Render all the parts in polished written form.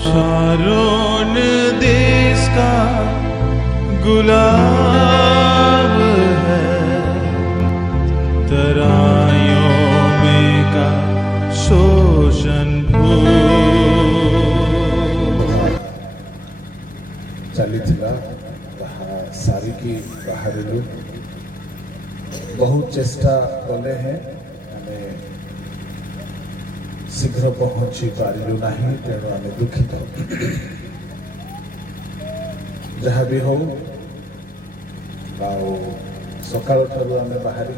Sharon देश का गुलाब है, तराइयों में का शोषण चली सारिकी बाहर बहुत चेष्टा कले हैं आमे शीघ्र पहुंची पारिलु नहीं, तेणु आमे दुखित। जहाँ भी हो सकाल ठारू आमे बाहरी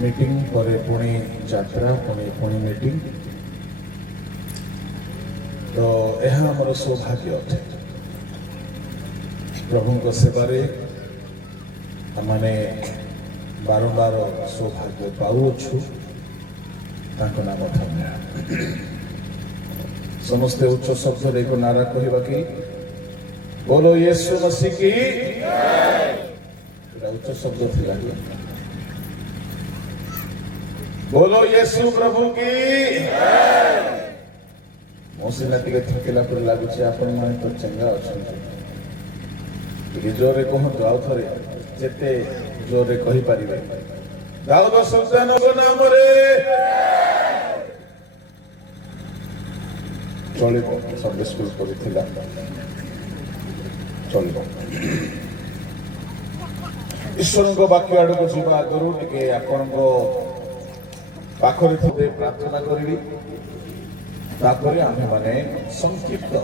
मीटिंग परे पुणी यात्रा पुणी मीटिंग, तो यह आमर सौभाग्य अटे। प्रभु सेवारे आमने बारंबार सौभाग्य पाऊछु, तांको नाम धन्य। समस्ते उच्च शब्द एक नारा कहवा कि बोलो यीशु मसीह की उच्च शब्द थिला, बोलो यीशु प्रभु की। मो सिना टिके थकिला पर लागुଛି, आपण माने तो चंगा अछंती। टिके जोरे कहतो आउ थरे जेते जोरे कहि परिबे, दाऊद सन्तानक नामरे चलिब। Sunday school पढ़िथिला चलिब। ईश्वरक वाक्य आड़ को जीवा आगु टिके आपणक पाखरे थे प्रार्थना करी, तापर आमे माने संक्षिप्त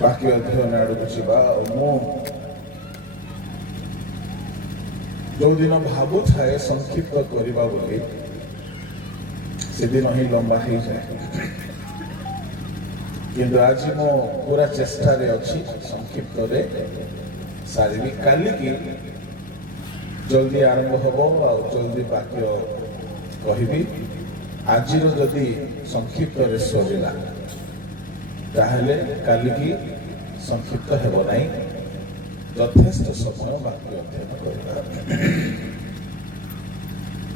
वाक्य अध्ययन आड़ को जीवा। मु जो दिन भावु थाए संक्षिप्त करवा बोली, से दिन ही लंबा हो जाए, किंतु आज मो पूरा चेष्टा रे अच्छी संक्षिप्त रे सारी काली की जल्दी आरंभ होबो और जल्दी वाक्य कहबी। आज जदि संक्षिप्त रे सरिला ताहले काली की संक्षिप्त हेबो नहीं, यथेष्ट समय वाक्य अध्ययन करबा।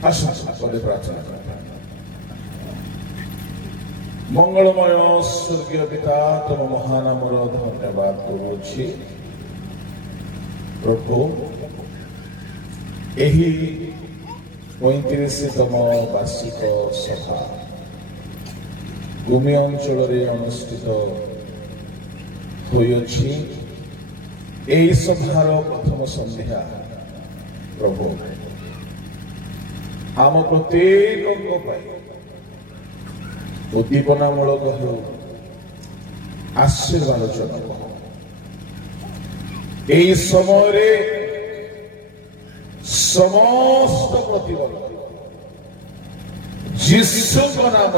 आशा पदे प्रार्थना करबा। मंगलमय स्वर्गीय पिता, तुम महानामर धन्यवाद करुछि प्रभु। एही 35तम वार्षिक सभा गुमी अंचल अनुष्ठित होइछि। एही सभार प्रथम संध्या प्रभु आम प्रत्येक उद्दीपनामूलक हो, आशीर्वादजनक हो। यही समय समस्त प्रतिबंध यीशु नाम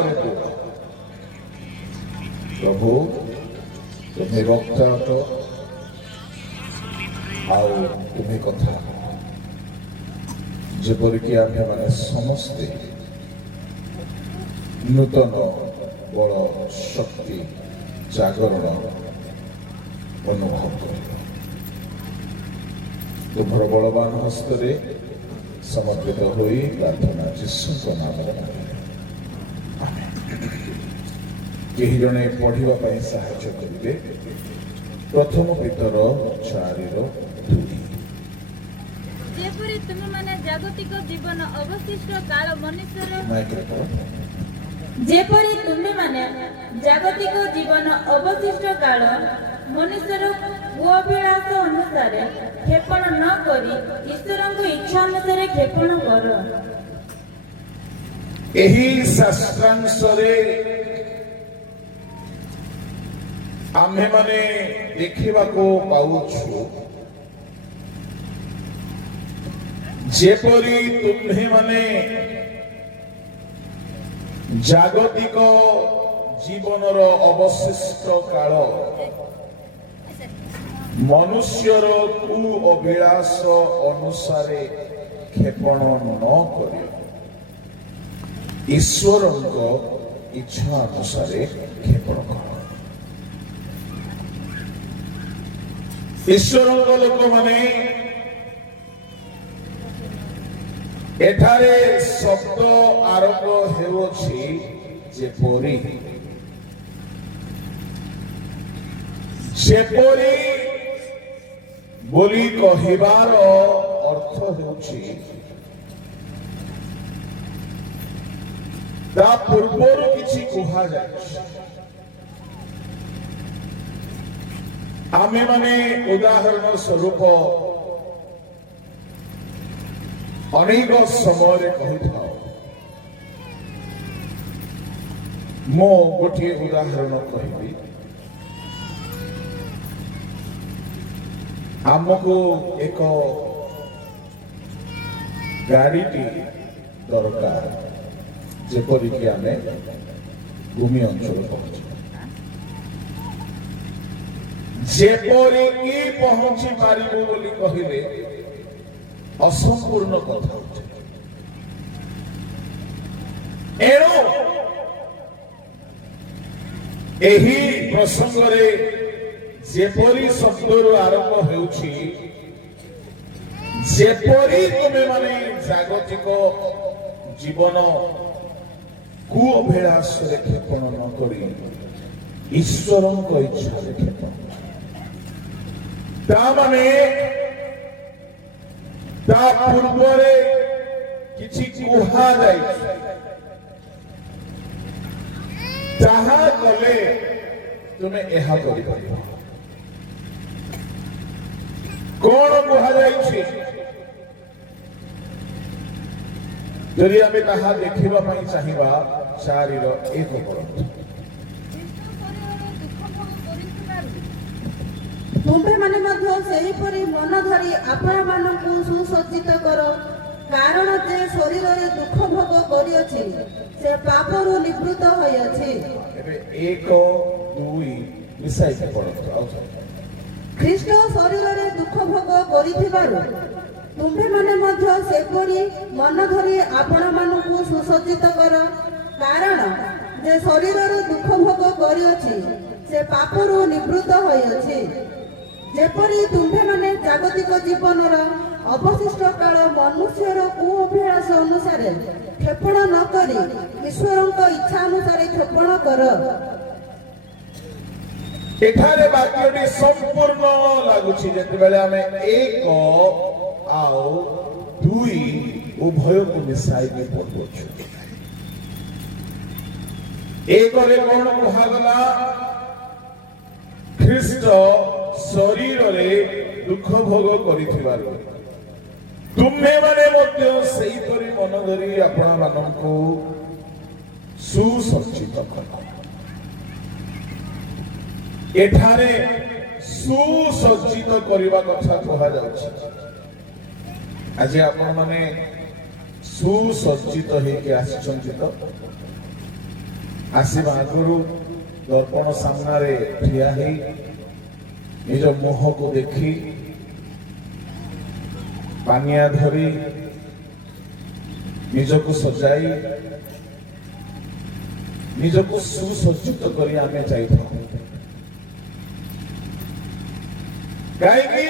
प्रभु तुम्हें वक्ता तो आओ तुम्हें कथा जेपरिक आमे माने समस्ते नूतन बल शक्ति जागरण अनुभव कर। तुम्हार बलवान हस्तरे समर्पित होई प्रार्थना यीशु नाम। केही जणे पढ़िबा पई सहायता करिवे। प्रथम पीतर 4:2। जेपरि तुम माने जागतिक जीवन अवशिष्ट काल मनुष्यर जेपरि तुमे माने जागतिक जीवन अवशिष्ट काल मनुष्यर अभिलाष अनुसार क्षेपण न करी ईश्वरଙ୍କ इच्छा अनुसार क्षेपण कर। एही शास्त्रांशरे आम्हे माने देखिबा को पाउछु, जेपरि तुम्हे माने जागतिक जीवनर अवशिष्ट काल मनुष्यर कु अभिलाष अनुसार क्षेपण न करी ईश्वरଙ୍କ इच्छा अनुसार क्षेपण कर। ईश्वरଙ୍କ लोक माने एठारे शब्द आरंभ हेउछि ଯେପରି ଯେପରି ବୋଲି କହିବାର ଅର୍ଥ ହେଉଛି ତା ପୂର୍ବରୁ କିଛି କୁହାଯାଇଛି। ଆମେମାନେ ଉଦାହରଣ ସ୍ୱରୂପ ଅନେକ ସମୟରେ କହିଥାଉ। ମୁଁ ଗୋଟିଏ ଉଦାହରଣ କହିବି। ଆମକୁ ଏକ ଗାଡ଼ିଟି ଦରକାର, ଯେପରିକି ଆମେ ଭୂମି ଅଞ୍ଚଳ ପହଞ୍ଚିବା। ଯେପରିକି ପହଞ୍ଚି ପାରିବୁ ବୋଲି କହିଲେ ଅସମ୍ପୂର୍ଣ୍ଣ କଥା ହେଉଛି। ଏଣୁ ଏହି ପ୍ରସଙ୍ଗରେ ଯେପରି ଶବ୍ଦରୁ ଆରମ୍ଭ ହେଉଛି, ଯେପରି ତୁମେମାନେ ଜାଗତିକ ଜୀବନ କୁ ଅଭିଳାଷରେ କ୍ଷେପଣ ନ କରି ଈଶ୍ୱରଙ୍କ ଇଚ୍ଛାରେ କ୍ଷେପଣ। ତା ମାନେ ତା ପୂର୍ବରେ କିଛି କୁହାଯାଇଛି, ଯାହା କଲେ ତୁମେ ଏହା କରିପାରିବ। କଣ କୁହାଯାଇଛି? ଯଦି ଆମେ ତାହା ଦେଖିବା ପାଇଁ ଚାହିଁବା 4:1 ପଢ଼ନ୍ତୁ। ତୁମ୍ଭେମାନେ ମଧ୍ୟ ସେହିପରି ମନ ଧରି ଆପଣମାନଙ୍କୁ ସୁସଜ୍ଜିତ କର, କାରଣ ଯେ ଶରୀରରେ ଦୁଃଖ ଭୋଗ କରିଅଛି ସେ ପାପରୁ ନିବୃତ୍ତ ହୋଇଅଛି। ଏବେ 1, 2 ମିଶାଇକି ପଢ଼ନ୍ତୁ। ଆଉ ଖ୍ରୀଷ୍ଟ ଶରୀରରେ ଦୁଃଖ ଭୋଗ କରିଥିବାରୁ ତୁମ୍ଭେମାନେ ମଧ୍ୟ ସେପରି ମନ ଧରି ଆପଣମାନଙ୍କୁ ସୁସଜ୍ଜିତ କର, କାରଣ ଯେ ଶରୀରରେ ଦୁଃଖ ଭୋଗ କରିଅଛି ସେ ପାପରୁ ନିବୃତ୍ତ ହୋଇଅଛି। ଯେପରି ତୁମ୍ଭେମାନେ ଜାଗତିକ ଜୀବନର ଅବଶିଷ୍ଟ କାଳ ମନୁଷ୍ୟର କୁଅଭିଳାଷ ଅନୁସାରେ କ୍ଷେପଣ ନ କରି ଈଶ୍ୱରଙ୍କ ଇଚ୍ଛା ଅନୁସାରେ କ୍ଷେପଣ କର। ଏଠାରେ ବାକ୍ୟଟି ସମ୍ପୂର୍ଣ୍ଣ ଲାଗୁଛି ଯେତେବେଳେ ଆମେ 1 ଆଉ 2 ଉଭୟକୁ ମିଶାଇକି ପଢୁଛୁ। 1ରେ କଣ କୁହାଗଲା? ଖ୍ରୀଷ୍ଟ ଶରୀରରେ ଦୁଃଖ ଭୋଗ କରିଥିବାରୁ ତୁମେମାନେ ମଧ୍ୟ ସେହିପରି ମନ ଧରି ଆପଣମାନଙ୍କୁ ସୁସଜ୍ଜିତ କର। ଏଠାରେ ସୁସଜ୍ଜିତ କରିବା କଥା କୁହାଯାଉଛି। ଆଜି ଆପଣମାନେ ସୁସଜ୍ଜିତ ହେଇକି ଆସିଛନ୍ତି ତ? ଆସିବା ଆଗରୁ ଦର୍ପଣ ସାମ୍ନାରେ ଠିଆ ହେଇ ନିଜ ମୁହଁକୁ ଦେଖି ପାନିଆ ଧରି ନିଜକୁ ସଜାଇ ନିଜକୁ ସୁସଜ୍ଜିତ କରି ଆମେ ଯାଇଥାଉ। କାହିଁକି?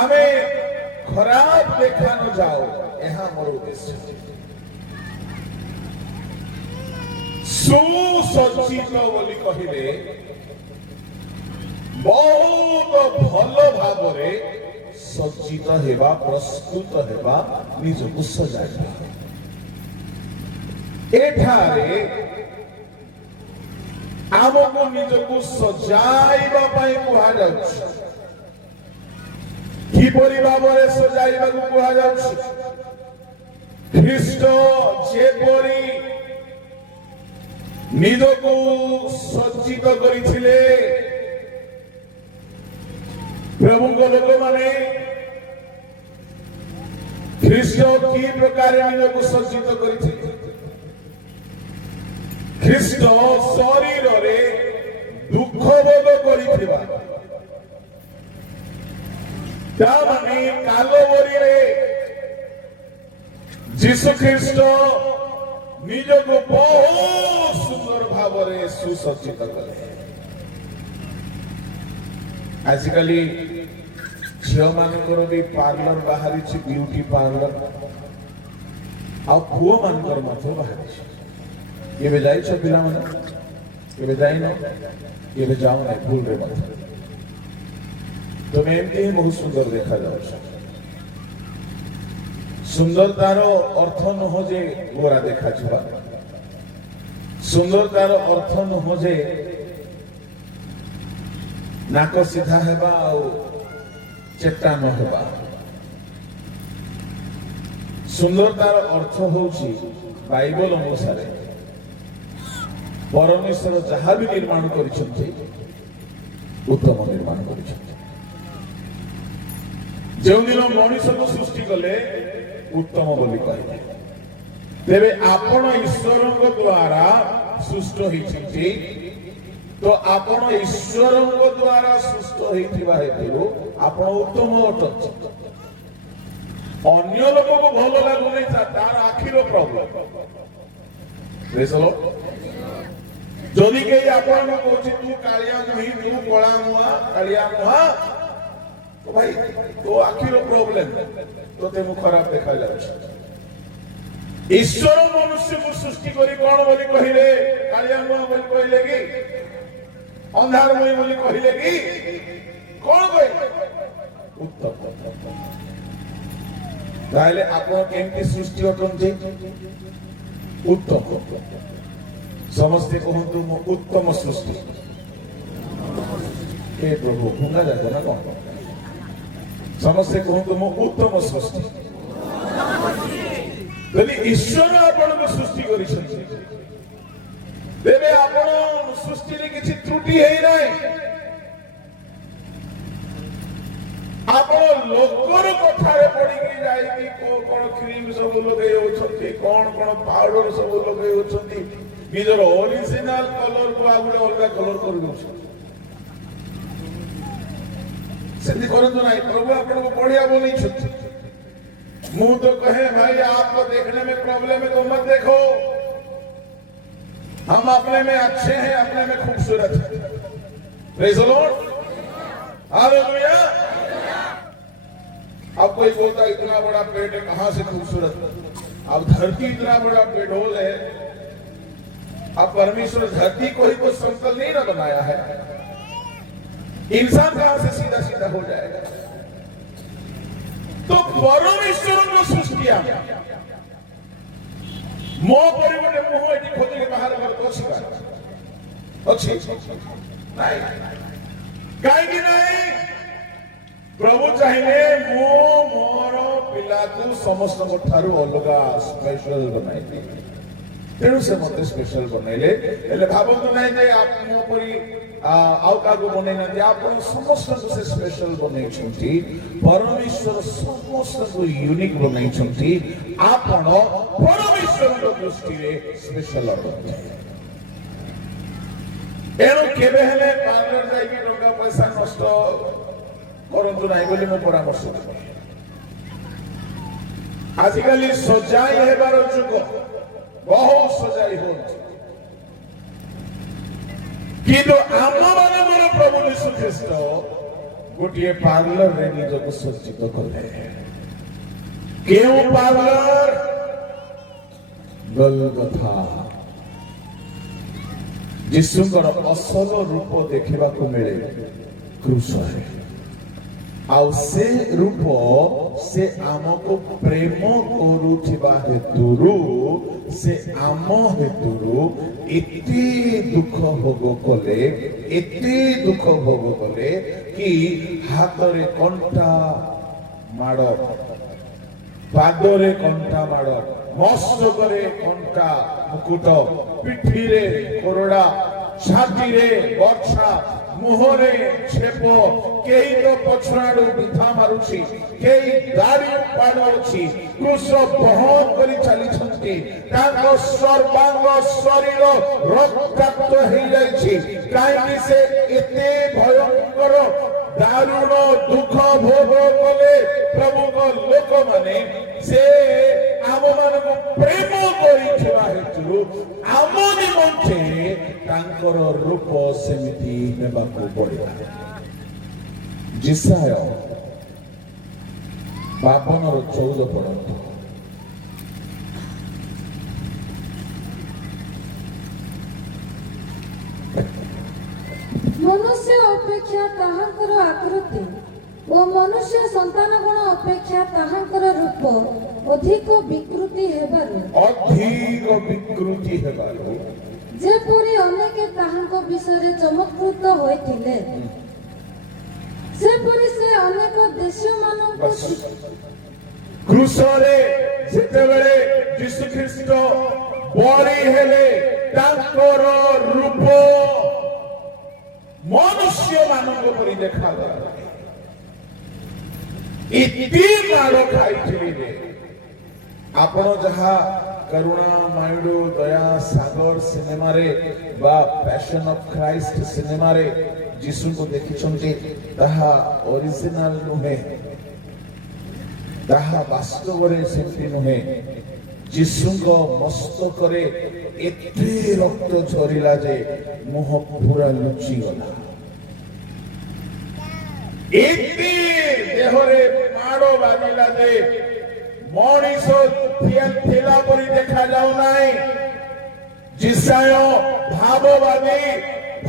ଆମେ ଖରାପ ଦେଖା ନ ଯାଉ, ଏହା ମୋର ଉଦ୍ଦେଶ୍ୟ। ସୁସଜ୍ଜିତ ବୋଲି କହିଲେ ବହୁତ ଭଲ ଭାବରେ ସଜ୍ଜିତ ହେବା, ପ୍ରସ୍ତୁତ ହେବା, ନିଜକୁ ସଜାଇବା। ଏଠାରେ ଆମକୁ ନିଜକୁ ସଜାଇବା ପାଇଁ କୁହାଯାଉଛି। କିପରି ଭାବରେ ସଜାଇବାକୁ କୁହାଯାଉଛି? ଖ୍ରୀଷ୍ଟ ଯେପରି ନିଜକୁ ସଜ୍ଜିତ କରିଥିଲେ, ପ୍ରଭୁଙ୍କ ଲୋକମାନେ ଖ୍ରୀଷ୍ଟ କି ପ୍ରକାର ନିଜକୁ ସଜ୍ଜିତ କରିଥିଲେ? ଖ୍ରୀଷ୍ଟ ଶରୀରରେ ଦୁଃଖ ଭୋଗ କରିଥିବା, ତାମାନେ କାଲବରୀରେ ଯୀଶୁ ଖ୍ରୀଷ୍ଟ ନିଜକୁ ବହୁତ ସୁନ୍ଦର ଭାବରେ ସୁସଜ୍ଜିତ କଲେ। ଆଜିକାଲି ଝିଅ ମାନଙ୍କର ବି ପାର୍ଲର ବାହାରିଛି, ବିୟୁଟି ପାର୍ଲର। ଆଉ ପୁଅ ମାନଙ୍କର ମଧ୍ୟ ବାହାରିଛି। କେବେ ଯାଇଛ ପିଲାମାନେ? କେବେ ଯାଇନ? କେବେ ଯାଉନାହିଁ ଭୁଲରେ ମଧ୍ୟ। ତୁମେ ଏମିତି ହିଁ ବହୁତ ସୁନ୍ଦର ଦେଖାଯାଉଛ। ସୁନ୍ଦରତାର ଅର୍ଥ ନୁହଁ ଯେ ଗୋରା ଦେଖାଯିବା। ସୁନ୍ଦରତାର ଅର୍ଥ ନୁହଁ ଯେ ନାକ ସିଧା ହେବା ଆଉ ଚେଷ୍ଟା ନ ହେବା। ସୁନ୍ଦରତାର ଅର୍ଥ ହେଉଛି ବାଇବଲ ଅନୁସାରେ ପରମେଶ୍ୱର ଯାହା ବି ନିର୍ମାଣ କରିଛନ୍ତି ଉତ୍ତମ ନିର୍ମାଣ କରିଛନ୍ତି। ଯେଉଁଦିନ ମଣିଷକୁ ସୃଷ୍ଟି କଲେ ଉତ୍ତମ ବୋଲି କହିଲେ, ତେବେ ଆପଣ ଈଶ୍ୱରଙ୍କ ଦ୍ୱାରା ସୃଷ୍ଟ ହେଇଛନ୍ତି, ତ ଆପଣ ଈଶ୍ୱରଙ୍କ ଦ୍ୱାରା ସୃଷ୍ଟ ହେଇଥିବା ହେତୁ ଆପଣ ଉତ୍ତମ ଅଟନ୍ତି। ଅନ୍ୟ ଲୋକକୁ ଭଲ ଲାଗୁନି ତାର ଆଖିର ପ୍ରୋବ୍ଲେମ। ଯଦି କେହି ଆପଣଙ୍କୁ କହୁଛି ତୁ କାଳିଆ ନୁହିଁ, ତୁ କଳା ମୁହାଁ, କାଳିଆ ମୁହାଁ, ତ ଭାଇ ତୋ ଆଖିର ପ୍ରୋବ୍ଲେମ, ତୋତେ ମୁଁ ଖରାପ ଦେଖାଯାଉଛି। ଈଶ୍ୱର ମନୁଷ୍ୟକୁ ସୃଷ୍ଟି କରି କଣ ବୋଲି କହିଲେ? କାଳିଆ ମୁହାଁ ବୋଲି କହିଲେ କି? ଅନ୍ଧାରମୟ ବୋଲି କହିଲେ କି? କଣ କହିଲେ? ଉତ୍ତମ। ତାହେଲେ ଆପଣ କେମିତି ସୃଷ୍ଟି ଅଟନ୍ତି? ଉତ୍ତମ। ସମସ୍ତେ କୁହନ୍ତୁ ମୁଁ ଉତ୍ତମ ସୃଷ୍ଟି। ହେ ପ୍ରଭୁ ଭୁଙ୍ଗା ଯାକ ନା କଣ? ସମସ୍ତେ କୁହନ୍ତୁ ମୁଁ ଉତ୍ତମ ସୃଷ୍ଟି। ଯଦି ଈଶ୍ୱର ଆପଣଙ୍କୁ ସୃଷ୍ଟି କରିଛନ୍ତି, ତେବେ ଆପଣ ସୃଷ୍ଟିରେ କିଛି ତ୍ରୁଟି ହେଇନାହିଁ। ଆପଣ ଲୋକର କଥାରେ ପଡିକି ଯାଇକି କଣ କ୍ରିମ ସବୁ ଲଗେଇ ହଉଛନ୍ତି, କଣ କଣ ପାଉଡର ସବୁ ଲଗେଇ ହଉଛନ୍ତି, ନିଜର ଅରିଜିନାଲ କଲରକୁ ଆଉ ଗୋଟେ ଅଲଗା କଲର କରିଦଉଛନ୍ତି। ସେମିତି କରନ୍ତୁ ନାହିଁ। ପ୍ରଭୁ ଆପଣଙ୍କୁ ବଢିଆ ବନେଇଛନ୍ତି। ମୁଁ तो कहे भाई आपको देखने में प्रॉब्लम है तो मत देखो, हम अपने में अच्छे हैं, अपने में खूबसूरत हैं। Praise the Lord, hallelujah. अब कोई बोलता इतना बड़ा पेट है, कहां से खूबसूरत? अब धरती इतना बड़ा पेट होल है, अब परमेश्वर धरती को ही तो समतल नहीं ना बनाया है, इंसान कहां से सीधा सीधा हो जाएगा? तो परमेश्वर सृष्टि मो परिवर्तन मुह ये खोज बाहर अच्छी कहीं प्रभु चाहिए मो मोर पिला को समस्त अलग स्पेशल बनाई तेणु से मत स्पेशल बनइले भावतु ना मो परी आउ का बनई ना आप समस्त से स्पेशल बनई परमेश्वर समस्त को यूनिक बनई आपण परमेश्वर दृष्टि स्पेशल एणु केबे हेले पार्लर जाइए टंका पैसा नष्ट करंतु नाही बोली मैं परामर्श देबी। आजिकल सजाई हेबार जुग, बहुत सजाई हो किंतु आम मानवर प्रभु यीशु ख्रीष्ट गोटे पार्लर रे निजको सज्जित कले। केउ पार्लर? गलगथा। यीशुଙ୍କର असल रूप देखा मिले क्रूस है। आउ से रूप से आमको प्रेम करुथिबा हेतुरु से आम हेतुरु एते दुख भोग कले, एते दुख भोग कले कि हाथरे कंटा माड़, पादरे कंटा माड़, मस्तकरे कंटा मुकुट, पिठीरे कोरडा, छातीरे बर्छा, मुहरे छेप, केही तो पछाड़ू बिथा मारुछि, केही दाढ़ी पाड़ुछि, क्रूस बहन करी चली छंती, ताको सर्वांग शरीर रक्ताक्त हेई जाइछि। काहेकि से एते भयंकर दारुण दुख भोग कले प्रभु को लोक माने से आम मानकु प्रेम करिथिबा हेतु आम निमंते तांकर रूप सेमिति नेबाकु पड़िला। जिसाय 52:14 पढ़ंतु। ମନୁଷ୍ୟ ଅପେକ୍ଷା ତାହାଙ୍କର ଆକୃତି ଓ ମନୁଷ୍ୟ ସନ୍ତାନ ଗୁଣ ଅପେକ୍ଷା ତାହାଙ୍କର ରୂପ ଅଧିକ ବିକୃତି ହେବାରୁ ଯେପରି ଅନେକ ତାହାଙ୍କ ବିଷୟରେ ଚମତ୍କୃତ ହୋଇଥିଲେ ସେପରି ସେ ଅନେକ ଦେଶମାନଙ୍କୁ କ୍ରୁଶରେ ଯେତେବେଳେ ଯୀଶୁ ଖ୍ରୀଷ୍ଟ ବଳି ହେଲେ ତାଙ୍କର ରୂପ ମନୁଷ୍ୟ ମାନଙ୍କ ପରି ଦେଖାଗଲା। ଇତି ମାଡ଼ ଖାଇଥିଲେ ଆପଣ ଯାହା କରୁଣା ମାୟୁଡୁ ଦୟା ସାଗର ସିନେମାରେ ବା ପ୍ୟାସନ ଅଫ ଖ୍ରାଇଷ୍ଟ ସିନେମାରେ ଯୀଶୁଙ୍କୁ ଦେଖିଛନ୍ତି ତାହା ଅରିଜିନାଲ ନୁହେଁ, ତାହା ବାସ୍ତବରେ ସେମିତି ନୁହେଁ। ଯୀଶୁଙ୍କ ମସ୍ତକରେ ଏତେ ରକ୍ତ ଝରିଲା ଯେ ମୁହଁ ପୁରା ଲୁଚିଗଲା। ଏତେ ଦେହରେ ମାଡ଼ ବାଜିଲା ଯେ ମଣିଷ ଥିଲା ପରି ଦେଖାଯାଉ ନାହିଁ। ଯିଶାୟ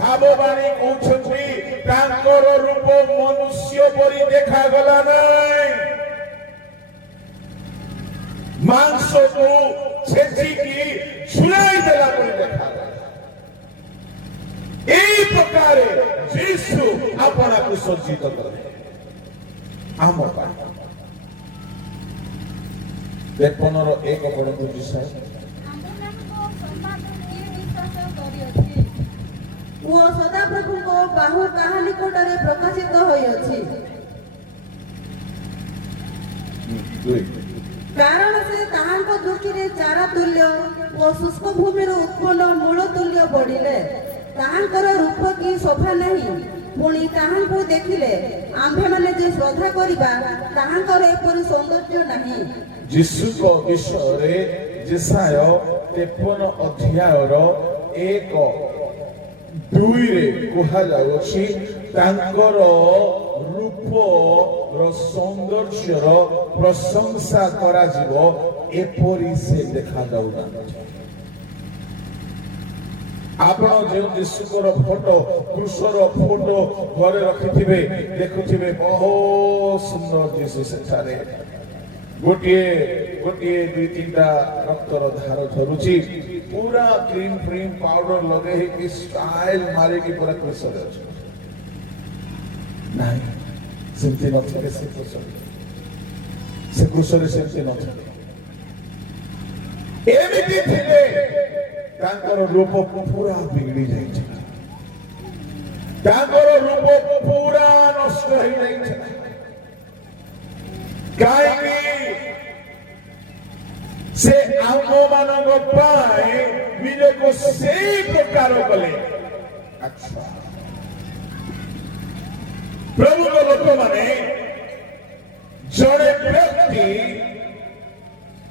ଭାବବାଣୀ କହୁଛନ୍ତି ତାଙ୍କର ରୂପ ମନୁଷ୍ୟ ପରି ଦେଖାଗଲା ନାହିଁ। ମାଂସକୁ ଛେଚିକି ଝୁଲାଇ ଦେଲା ପରି ଦେଖାଗଲା। এই ପ୍ରକାରେ ଯୀଶୁ ଆପଣାକୁ ସଜ୍ଜିତ କଲେ ଆମ ପାଇଁ। 53:1 ପଢନ୍ତୁ ଯିଶାୟ। ଓ ସଦାପ୍ରଭୁଙ୍କ ବାହୁ କାହା ନିକଟରେ ପ୍ରକାଶିତ ହୋଇଅଛି, କାରଣ ସେ ତାହାଙ୍କ ଦୃଷ୍ଟିରେ ଚାରା ତୁଲ୍ୟ ଓ ଶୁଷ୍କ ଭୂମିରୁ ଉତ୍ପନ୍ନ ମୂଳ ତୁଲ୍ୟ ବଢିଲେ। ତାହାଙ୍କର ରୂପ କି ଶୋଭା ନାହିଁ, ପୁଣି ତାହାଙ୍କୁ ଦେଖିଲେ ଆମ୍ଭେମାନେ ଯେ ଶ୍ରଦ୍ଧା କରିବା ତାହାଙ୍କର ଏପରି ସୌନ୍ଦର୍ଯ୍ୟ ନାହିଁ। ଯୀଶୁଙ୍କ ବିଷୟରେ ଯିଶାୟ 53:1-2ରେ କୁହାଯାଉଛି ତାଙ୍କର ରୂପର ସୌନ୍ଦର୍ଯ୍ୟର ପ୍ରଶଂସା କରାଯିବ ଏପରି ସେ ଦେଖାଯାଉନାହାନ୍ତି। ଆପଣ ଯେଉଁ ଯୀଶୁଙ୍କର ଫଟୋ କ୍ରୁଶର ଫଟୋ ଘରେ ରଖିଥିବେ ଦେଖୁଥିବେ ବହୁତ ସୁନ୍ଦର ଯୀଶୁ ସେଠାରେ ଗୋଟିଏ 2-3ଟା ରକ୍ତର ଧାର ଝରୁଛି, ପୁରା କ୍ରିମ ଫ୍ରିମ ପାଉଡର ଲଗେଇକି ଷ୍ଟାଇଲ ମାରିକି ପୁରା କ୍ରୁଶରେ ଅଛି। ନାହିଁ, ସେମିତି ନଥିଲେ ସେ କ୍ରୁଶରେ ସେମିତି ନଥିଲେ। ଏମିତି ଥିଲେ ତାଙ୍କର ରୂପ ପୁରା ବିଗିଡି ଯାଇଛି, ତାଙ୍କର ରୂପ ପୁରା ନଷ୍ଟ ହେଇଯାଇଛି। କାହିଁକି ସେ ଆମମାନଙ୍କ ପାଇଁ ନିଜକୁ ସେଇ ପ୍ରକାର କଲେ। ଆଚ୍ଛା, ପ୍ରଭୁଙ୍କ ଲୋକମାନେ ଜଣେ ବ୍ୟକ୍ତି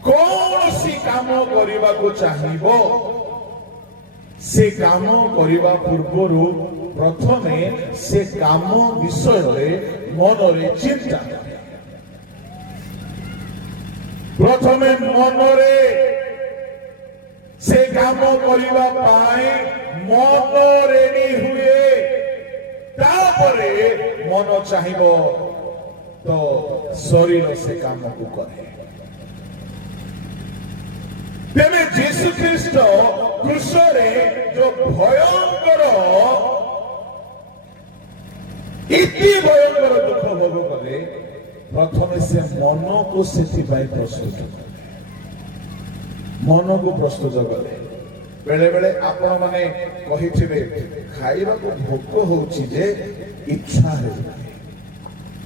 କୌଣସି କାମ କରିବାକୁ ଚାହିଁବ, ସେ କାମ କରିବା ପୂର୍ବରୁ ପ୍ରଥମେ ସେ କାମ ବିଷୟରେ ମନରେ ଚିନ୍ତା, ପ୍ରଥମେ ମନରେ ସେ କାମ କରିବା ପାଇଁ ମନ ରେଡି ହୁଏ, ତାପରେ ମନ ଚାହିଁବ ତ ଶରୀର ସେ କାମକୁ କରେ। ତେବେ ଯୀଶୁ ଖ୍ରୀଷ୍ଟ କ୍ରୁଶରେ ଯୋଉ ଭୟଙ୍କର ଇତି ଭୟଙ୍କର ଦୁଃଖ ଭୋଗ କଲେ, ପ୍ରଥମେ ସେ ମନକୁ ସେଥିପାଇଁ ପ୍ରସ୍ତୁତ କଲେ, ମନକୁ ପ୍ରସ୍ତୁତ କଲେ। ବେଳେ ବେଳେ ଆପଣ ମାନେ କହିଥିବେ ଖାଇବାକୁ ଭୋକ ହଉଛି ଯେ ଇଚ୍ଛା ହେଉନାହିଁ,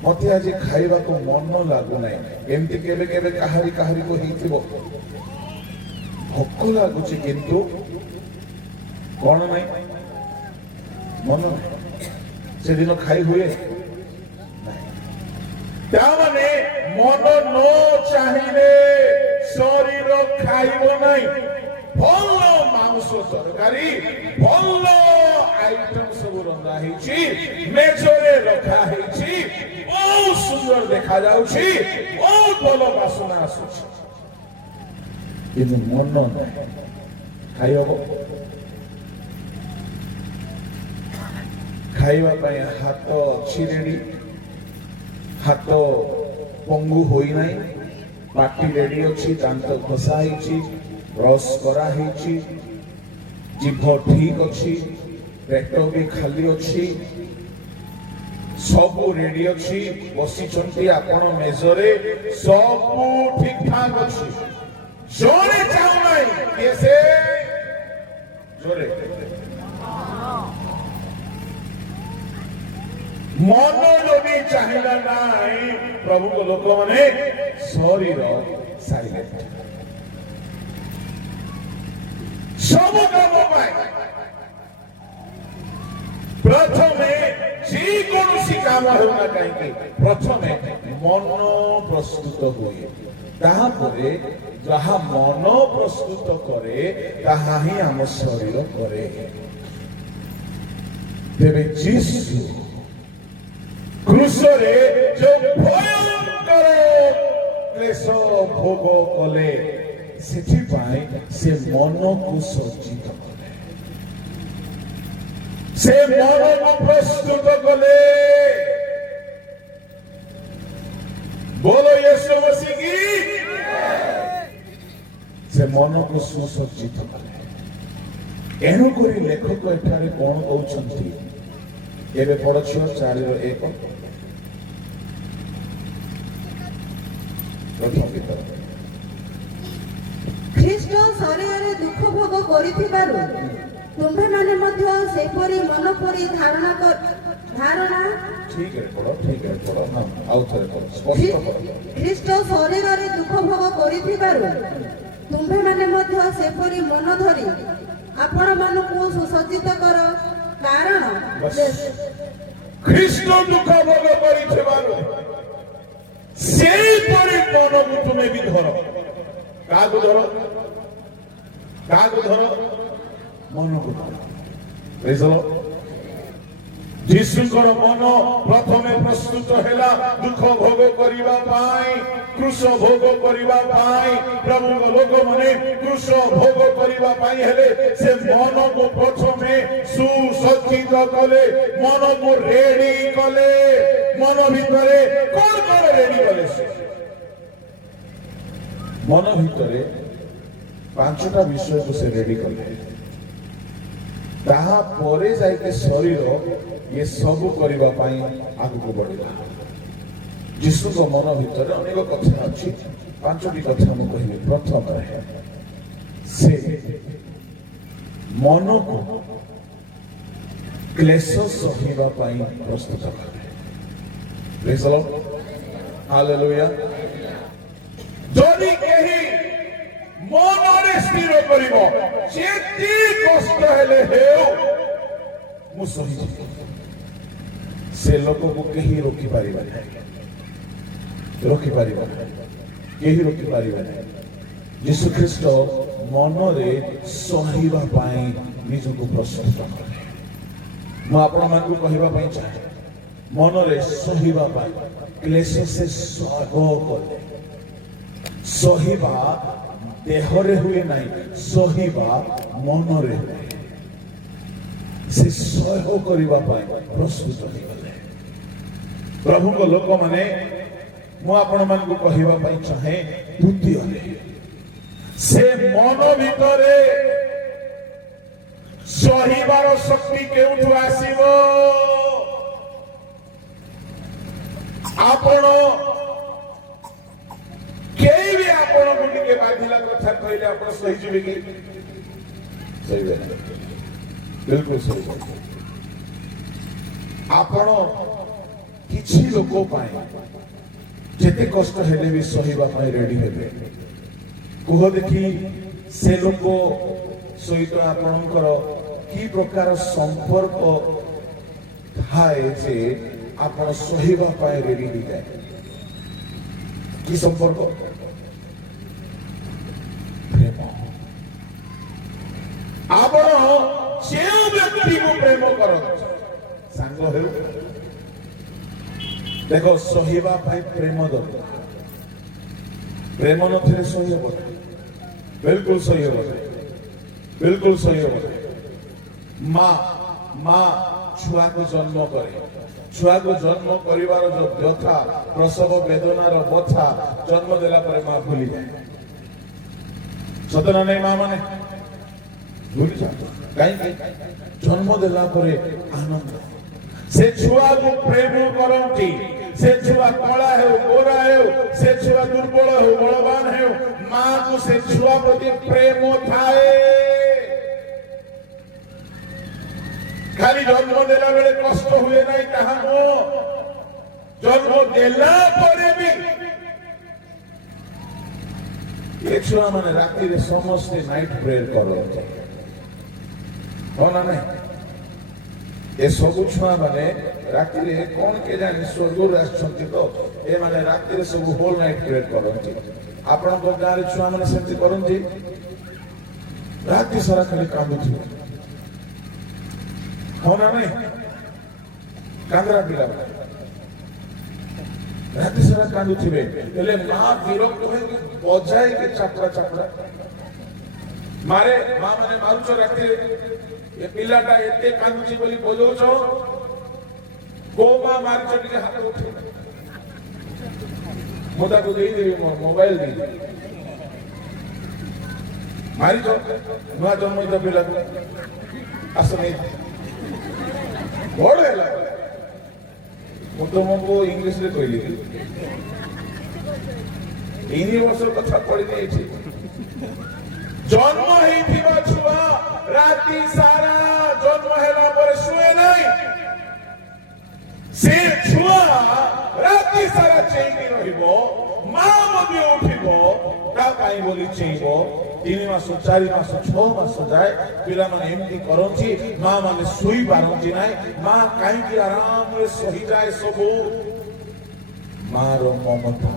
ମତେ ଆଜି ଖାଇବାକୁ ମନ ଲାଗୁନାହିଁ। ଏମିତି କେବେ କେବେ କାହାରିକୁ ହେଇଥିବ, ଭୋକ ଲାଗୁଛି କିନ୍ତୁ କଣ ନାହିଁ, ମନ ନାହିଁ, ସେଦିନ ଖାଇ ହୁଏ ନାହିଁ। ତାମାନେ ମନ ନ ଚାହିଁଲେ ଶରୀର ଖାଇବ ନାହିଁ। ଭଲ ମାଂସ ତରକାରୀ, ଭଲ ଆଇଟମ ସବୁ ରନ୍ଧା ହେଇଛି, ମେଜରେ ରଖା ହେଇଛି, ବହୁତ ସୁନ୍ଦର ଦେଖାଯାଉଛି, ବହୁତ ଭଲ ବାସନା ଆସୁଛି, କିନ୍ତୁ ମନ ନାହିଁ, ଖାଇ ହବ? ଖାଇବା ପାଇଁ ହାତ ଅଛି ରେଡି, ହାତ ପଙ୍ଗୁ ହୋଇନାହିଁ, ପାଟି ରେଡି ଅଛି, ଦାନ୍ତ ଘଷା ହେଇଛି, ବ୍ରଶ କରାହେଇଛି, ଜିଭ ଠିକ ଅଛି, ପେଟ ବି ଖାଲି ଅଛି, ସବୁ ରେଡି ଅଛି, ବସିଛନ୍ତି ଆପଣ ମେଜରେ, ସବୁ ଠିକ ଠାକ ଅଛି। ଜୋରେ ଚାହୁଁନାହିଁ କିଏ ସେ? ଜୋରେ ମନ ଯଦି ଚାହିଁଲା ନାହିଁ, ପ୍ରଭୁଙ୍କ ଲୋକମାନେ ଶରୀର ସାଇଲେଣ୍ଟ। ସବୁ କାମ ପାଇଁ ପ୍ରଥମେ ଯେକୌଣସି କାମ ହେଉନା କାହିଁକି ପ୍ରଥମେ ମନ ପ୍ରସ୍ତୁତ ହୁଏ, ତାହାପରେ ଯାହା ମନ ପ୍ରସ୍ତୁତ କରେ ତାହା ହିଁ ଆମ ଶରୀର କରେ। ତେବେ ଯୀଶୁ କ୍ରୁଶରେ ଯୋଉ ଭୟଙ୍କର କ୍ଲେଶ ଭୋଗ କଲେ, ସେଥିପାଇଁ ସେ ମନକୁ ସଜ୍ଜିତ କଲେ, ସେ ମନକୁ ପ୍ରସ୍ତୁତ କଲେ। ବୋଲ ୟୀଶୁ ମसीह की। ସେ ମନକୁ ସୁସଜ୍ଜିତ କଲେ। ଏଣୁକରି ଲେଖକ ଏଠାରେ କଣ କହୁଛନ୍ତି? ଏବେ ପଢୁଛୁ 4:1 ପ୍ରଥମ ଗୀତ। ଖ୍ରୀଷ୍ଟ ଶରୀରରେ ଦୁଃଖ ଭୋଗ କରିଥିବାରୁ ତୁମ୍ଭେମାନେ ମଧ୍ୟ ସେପରି ମନ ପରି ଧାରଣା ଠିକ ରେ ପଢ, ଠିକ ରେ ପଢ, ହଁ ଆଉ ଥରେ ପଢ, ସ୍ପଷ୍ଟ କର। ଖ୍ରୀଷ୍ଟ ଶରୀରରେ ଦୁଃଖ ଭୋଗ କରିଥିବାରୁ ତୁମ୍ଭେମାନେ ମଧ୍ୟ ସେପରି ମନ ଧରି ଆପଣମାନଙ୍କୁ ସୁସଜ୍ଜିତ କର, କାରଣ ଖ୍ରୀଷ୍ଟ ଦୁଃଖ ଭୋଗ କରିଥିବାରୁ ସେଇପରି ମନକୁ ତୁମେ ବି ଧର। କାହାକୁ ଧର? କାହାକୁ ଧର? ମନକୁ ଧର। ଯୀଶୁଙ୍କର ମନ ପ୍ରଥମେ ପ୍ରସ୍ତୁତ ହେଲା ଦୁଃଖ ଭୋଗ କରିବା ପାଇଁ, କୃଷ ଭୋଗ କରିବା ପାଇଁ। ପ୍ରଭୁଙ୍କ ଲୋକମାନେ କୃଷ ଭୋଗ କରିବା ପାଇଁ ହେଲେ ସେ ମନକୁ ପ୍ରଥମେ ସୁସଜ୍ଜିତ କଲେ, ମନକୁ ରେଡି କଲେ। ମନ ଭିତରେ କଣ କଣ ରେଡି କଲେ? ସେ ମନ ଭିତରେ 5ଟା ବିଷୟକୁ ସେ ରେଡି କଲେ, ତାହାପରେ ଯାଇକି ଶରୀର ଇଏ ସବୁ କରିବା ପାଇଁ ଆଗକୁ ବଢିଲା। ଯୀଶୁଙ୍କ ମନ ଭିତରେ ଅନେକ କଥା ଅଛି, 5ଟି କଥା ମୁଁ କହିବି। ପ୍ରଥମରେ ସେ ମନକୁ କ୍ଲେଶ ସହିବା ପାଇଁ ପ୍ରସ୍ତୁତ କଲେ। ପ୍ରେଜ୍ ଦ ଲର୍ଡ, ହାଲେଲୁୟା। ଯଦି କେହି ମନରେ ସ୍ଥିର କରିବ ଯେତେ କଷ୍ଟ ହେଲେ ହେଉ ମୁଁ ସହିଯିବି, ସେ ଲୋକକୁ କେହି ରୋକିପାରିବେ ନାହିଁ, ରୋକିପାରିବ ନାହିଁ, କେହି ରୋକିପାରିବେ ନାହିଁ। ଯୀଶୁ ଖ୍ରୀଷ୍ଟ ମନରେ ସହିବା ପାଇଁ ନିଜକୁ ପ୍ରସ୍ତୁତ କଲେ। ମୁଁ ଆପଣମାନଙ୍କୁ କହିବା ପାଇଁ ଚାହେଁ, ମନରେ ସହିବା ପାଇଁ କ୍ଲେଶ ସେ ସହ କଲେ। ସହିବା ଦେହରେ ହୁଏ ନାହିଁ, ସହିବା ମନରେ ହୁଏ। ସେ ସହ୍ୟ କରିବା ପାଇଁ ପ୍ରସ୍ତୁତ ହେଇଗଲେ। ପ୍ରଭୁଙ୍କ ଲୋକମାନେ, ମୁଁ ଆପଣମାନଙ୍କୁ କହିବା ପାଇଁ ଚାହେଁ, ଦ୍ୱିତୀୟରେ ସେ ମନ ଭିତରେ ସହିବାର ଶକ୍ତି କେଉଁଠୁ ଆସିବ? ଆପଣ କେହି ବି ଆପଣଙ୍କୁ ଟିକେ ବାଧିଲା କଥା କହିଲେ ଆପଣ ସହିଯିବେ କି? ସହିବେ ନାହିଁ, ବିଲକୁଲ ସହିବେ। ଆପଣ କିଛି ଲୋକ ପାଇଁ ଯେତେ କଷ୍ଟ ହେଲେ ବି ସହିବା ପାଇଁ ରେଡି ହେବେ। କୁହ ଦେଖି, ସେ ଲୋକ ସହିତ ଆପଣଙ୍କର କି ପ୍ରକାର ସମ୍ପର୍କ ଥାଏ ଯେ ଆପଣ ସହିବା ପାଇଁ ରେଡି ହେଇଯାଏ? କି ସମ୍ପର୍କ? ପ୍ରେମ। ଆପଣ ଯେଉଁ ବ୍ୟକ୍ତିକୁ ପ୍ରେମ କରନ୍ତି, ସାଙ୍ଗ ହେଉ, ଦେଖ ସହିବା ପାଇଁ ପ୍ରେମ ଦରକାର। ପ୍ରେମ ନଥିଲେ ସହି ହେବ ନାହିଁ, ବିଲକୁଲ ସହି ହେବ ନାହିଁ, ବିଲକୁଲ ସହି ହେବ ନାହିଁ। ମା छुआ को जन्म करे छुआ को जन्म करिवार जो व्यथा प्रसव वेदनार बथा जन्म देला परे मां भूली जाए सतना नहीं मां माने भूली जाए कहीं जन्म देला परे आनंद से छुआ को प्रेम करंती से छुआ कला है गोरा है से छुआ दुर्बल है बलवान है मां को से छुआ प्रति प्रेम थाए खाली जन्म देला बेले कष्ट हुए नहीं कहा जन्म देला परे भी ये छुआ माने राति रे समस्त नाइट प्रेयर करो हो ना नहीं ए सब छुआ माने राति रे कौन के जाने स्वर्ग आछंती तो ए माने राति रे सब होल नाइट प्रेयर करंती आपण को गारे छुआ माने सेंती करंती राति सारा खाली कांदुथि हो ना नहीं कांदरा पिला राति सारा कांदुथिबे एले मां विरक्त होई बजाय के चापड़ा चापड़ा मारे मां माने मारुचो राति ये पिलाटा एते कांदुची बोली बजौछो गोमा मारुचो टिके हाथ उठे मोटा को देई देबी मोबाइल देई मारी जो नुआ जन्म तो पिला को असने बड़ हैला मु तुमको इंग्लिश रे कहली 3 वर्ष कथा पढ़ी नहीं थी जन्म ही थिबा छुआ राति सारा जन्म हैला पर सुए नहीं से छुआ राति सारा चेंगी रहिबो मां मध्ये उठिबो ता काई बोली चेइबो 3 मास 4 मास 6 मास जाए पिला माने एमती करंची मां माने सुई पारंची नाही मां काई की आराम रे सही जाए सबो मारो ममता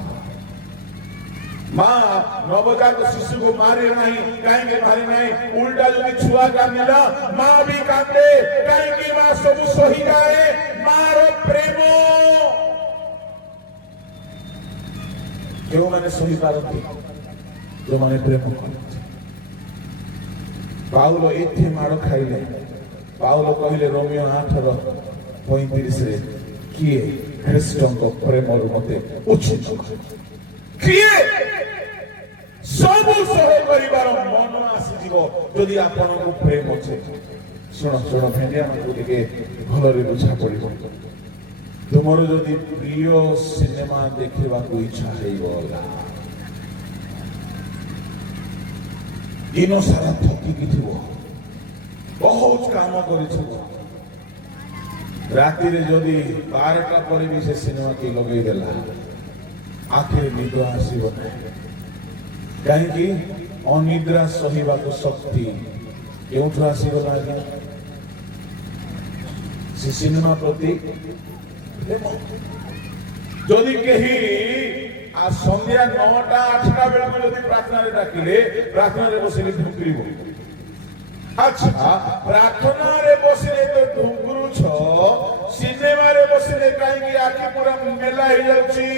मां नवजात शिशु को मारे नहीं काई के मारे नहीं उल्टा जो छुआ का मिला मां भी कांदे काई की मां सब सही जाए मारो प्रेमो जो माने सही पारंती जो माने प्रेम करते पाउलो एथे मारो खाइले पाउलो कहिले रोमियो 8:35 रे किए ख्रीष्टन को प्रेम मते उचित किए सब सह परिवार मन आसी जीवो यदि आपन को प्रेम अछि सुनो सुनो भेंडिया माको टिके भलरे बुझा पड़िबो तुमरो यदि प्रिय सिनेमा देखिबा को इच्छा हेइबोला दिनो सारा थकी थी बहुत काम कर राति रे जदि 12टा पर भी से सिनेमा की लगे देला आखिर निद आसीबो कहीं अनिद्रा सहिबा को शक्ति केउठु आसीबो लागे से सिनेमा प्रति जदि केही आ संध्या 9टा 8टा बेला में यदि प्रार्थना रे डाकिले प्रार्थना रे बसिले ढुकरिबो अच्छा प्रार्थना रे बसिले तो ढुकरू छ सिनेमा रे बसिले काई की आखि पूरा मेला हो जाउची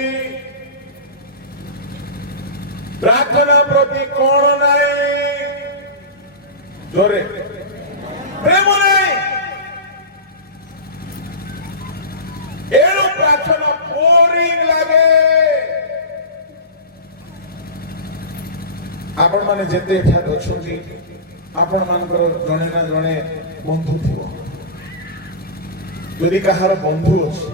प्रार्थना प्रति कोन नाही जोरे प्रेम नाही एरो प्रार्थना बोरिंग लागे आपण माने जेते ठाक अछुंती आपण मानकर जणे ना जणे बंधु थिबो यदि कहार बंधु अछि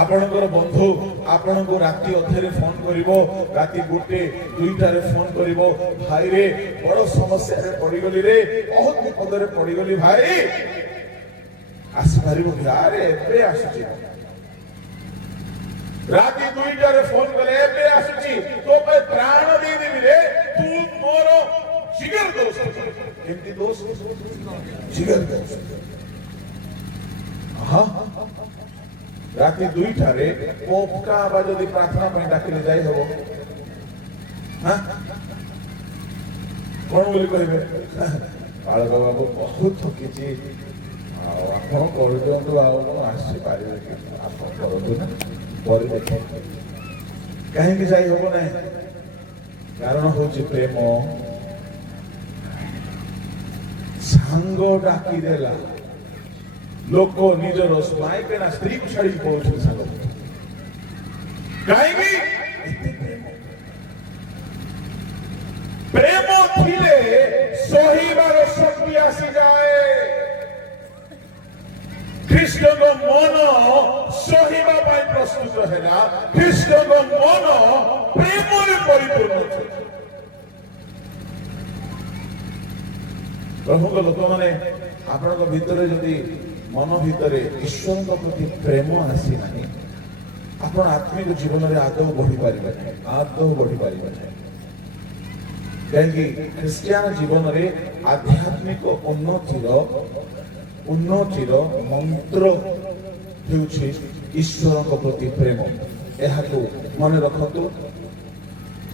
आपणकर बंधु आपण को राति अधेरे फोन करिवो राति 1-2टा रे फोन करिवो भाई रे बड़ समस्या रे पड़ी गली रे बहुत विपद रे पड़ी गली भाई आसी पारिबो यार एबे आसी राति 2टा रे फोन करे एबे आसी तो पे प्राण दे देबी रे तू मोरो जिगर दोस्त केमती दोस्त जिगर दोस्त हां राति 2टा रे पोपका आवाज यदि प्रार्थना पे डाकिले जाई हबो हां कोन बोली कहबे बाळ बाबा बहुत थकिची आपण कर दियंतु आ आसी पारिबे कि आपण करदु ना पर देखे कहीं की जाई हबो नै कारण होची प्रेम सांगो डाकी देला लोक निजर मायकेना स्त्री को छाड़ी पहुंचे सांग कहीं प्रेम थिले सहीबार शक्ति आसी जाए ख्रीष्ट को मन सहीबा पाई प्रस्तुत है ख्रीष्ट को मन प्रेम परिपूर्ण थे प्रभु लोक मैंने आपण भितर जदि मन भितर ईश्वर प्रति प्रेम आसी ना आप आत्मिक जीवन में आदौ बढ़ी पारे आदौ बढ़ी पारे कहीं ख्रिस्टियान जीवन में आध्यात्मिक उन्नतिर मंत्र होउछि ईश्वर प्रति प्रेम यह मन रखतु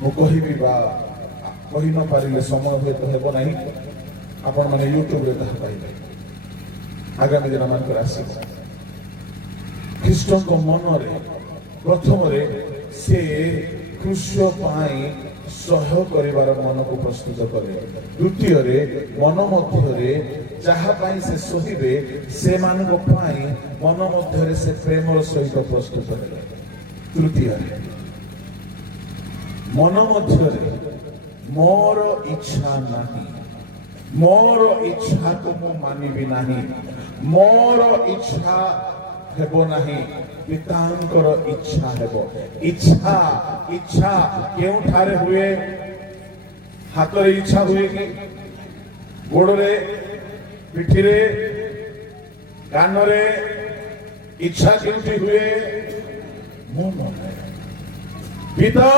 मु कहिबी बा कहि न पारिले समय हुए तो हेबो नहीं आपण माने यूट्यूब रे कहा पाइबे आगामी दिन मान आसी ख्रीष्ट को मन रे प्रथम रे से क्रूस पाई सह करिवार मन को प्रस्तुत करे द्वितीय रे मन मध्य रे जहा पाई से सहिबे से मान को पाई मन मध्य रे से प्रेम सहित प्रस्तुत करे तृतीय रे मन मध्य रे मोर इच्छा नहीं मोर इच्छा को मु मानिबी नहीं मोर इच्छा हेबो नहीं पितांकर इच्छा हेबो इच्छा इच्छा केउ ठारे हुए हाथ रे इच्छा हुए कि गोड़ रे पिठी रे कान रे इच्छा केउठी हुए मन पिता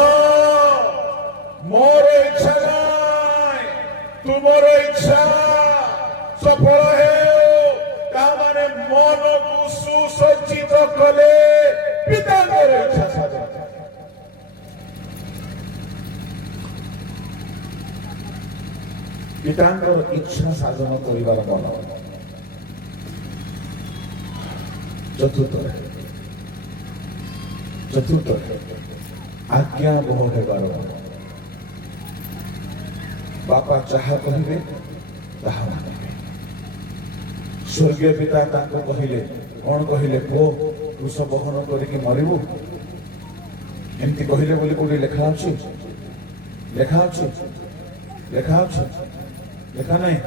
मोर इच्छा नहीं तुमर इच्छा सफल है तामाने मन को सुसज्जित कले पितांकर इच्छा साधन पितांकर इच्छा साधन करिवार मन चतुर्थ आज्ञा बह हेबार बापा चाहा कहिबे ताहा मानिबे स्वर्गीय पिता ताको कहिले कौन कहिले पो क्रूस बहन करके मरिबू एमती कहिले बोली कोडी लेखा अछि लेखा अछि लेखा अछि लेखा नहीं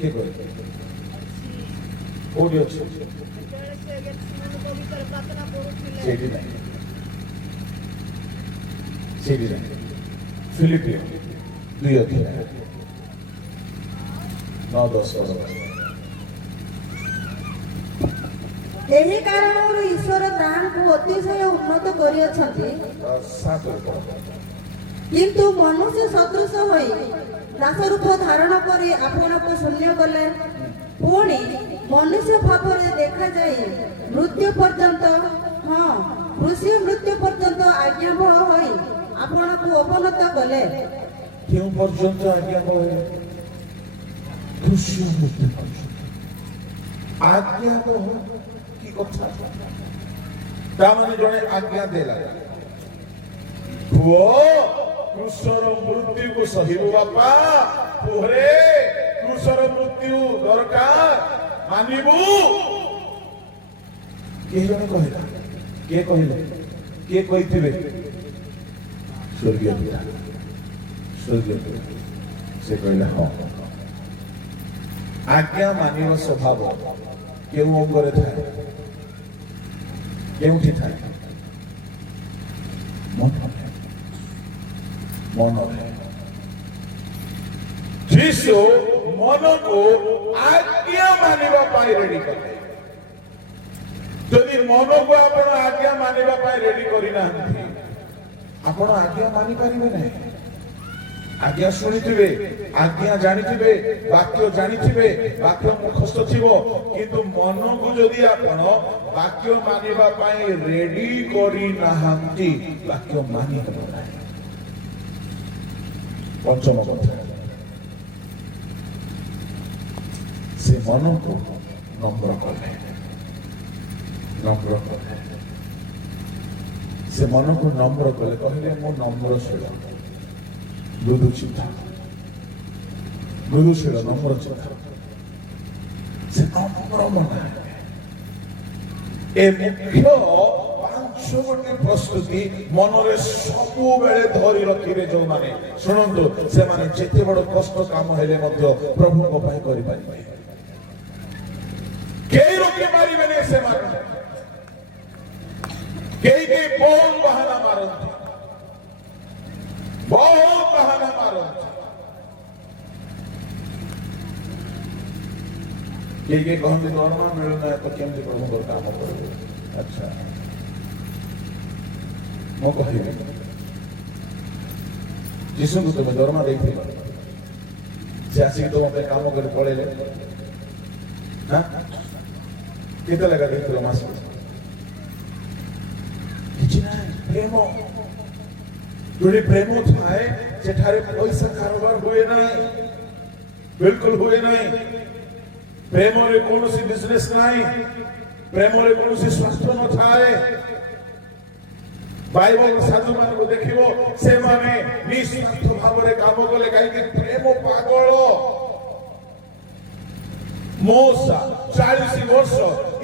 के कहि कोडी अछि सेडी नहीं सेडी नहीं फिलिपियो 2 अध्याय 9-10 एही कारणରୁ ईश्वर ତାହାଙ୍କୁ ଅତିଶୟ ଉନ୍ନତ କରିଅଛନ୍ତି କିନ୍ତୁ ମନୁଷ୍ୟ ସଦୃଶ ହୋଇ ଦାସ ରୂପ ଧାରଣ କରି ଆପଣଙ୍କୁ ଶୂନ୍ୟ କଲେ ପୁଣି ମନୁଷ୍ୟ ଭାବରେ ଦେଖାଯାଇ ମୃତ୍ୟୁ ପର୍ଯ୍ୟନ୍ତ କୃଷି ମୃତ୍ୟୁ ପର୍ଯ୍ୟନ୍ତ ଆଜ୍ଞାବହ ହୋଇ ଆପଣଙ୍କୁ ଅବନତ କଲେ କେଉଁ ପର୍ଯ୍ୟନ୍ତ ଆଜ୍ଞାବହ କୃଷି ମୃତ୍ୟୁ ପର୍ଯ୍ୟନ୍ତ ଆଜ୍ଞାବହ କଥା तामाने जने आज्ञा देला पुओ कृष्णर मृत्यु को सहिबो बापा पुहरे कृष्णर मृत्यु दरकार मानिबू के जने कहिला के कहिले के कहिथिबे स्वर्गीय पिता से कहिला हां आज्ञा मानिवा स्वभाव केउ अंगरे थाए केउठी थाए मन जीसु मन को आज्ञा मानिबा पाई रेडी करले जदि मन को आपण आज्ञा मानिबा पाई रेडी करि ना आपण आज्ञा मानि परिबे नै आज्ञा शुणिथिबे आज्ञा जानिथिबे वाक्य जानिथिबे वाक्य मुखस्थ थिबो किंतु मन को जदि आपण वाक्य मानिबा पाई रेडी करि नाहंती वाक्य मानि हबो नाही पंचम कथा से मन को नम्र कले से मन को नम्र कले कहले मो नम्रशील मृदुशील नम्र चित्त से नम्र मन ଏ ମୁଖ୍ୟ 5 ଗୋଟି ପ୍ରସ୍ତୁତି ମନରେ ସବୁବେଳେ ଧରି ରଖିବେ ଯୋଉମାନେ ଶୁଣନ୍ତୁ ସେମାନେ ଯେତେ ବଡ଼ କଷ୍ଟ କାମ ହେଲେ ମଧ୍ୟ ପ୍ରଭୁଙ୍କ ପାଇଁ କରିପାରିବେ କେହି ରୋକି ପାରିବେନି ସେମାନେ କେହି ବହୁତ ବାହାନା ମାରନ୍ତି ବହୁତ ବାହାନା ମାରନ୍ତି କେହି କହନ୍ତି ଦରମା ମିଳୁନାହିଁ ତ କେମିତି ପ୍ରଭୁଙ୍କର କାମ କରିବେ ଆଚ୍ଛା ମୁଁ କହିବି ଯୀଶୁଙ୍କୁ ତୁମେ ଦରମା ଦେଇଥିଲ ସେ ଆସିକି ତୁମ ପାଇଁ କାମ କରି ପଳେଇଲେ ନା କେତେ ଲେଖା ଦେଇଥିଲ ମାସ କିଛି ନାହିଁ ପ୍ରେମ ଯୋଉଠି ପ୍ରେମ ଥାଏ ସେଠାରେ ପଇସା କାରବାର ହୁଏ ନାହିଁ ବିଲକୁଲ ହୁଏ ନାହିଁ ପ୍ରେମରେ କୌଣସି ବିଜନେସ୍ ନାହିଁ ପ୍ରେମରେ କୌଣସି ସ୍ୱାର୍ଥ ନଥାଏ ବାଇବଲ ସାଧୁମାନଙ୍କୁ ଦେଖିବ ସେମାନେ ନିଃସ୍ୱାର୍ଥ ଭାବରେ କାମ କଲେ କାହିଁକି ପ୍ରେମ ପାଗଳ ମୋସା 40 ବର୍ଷ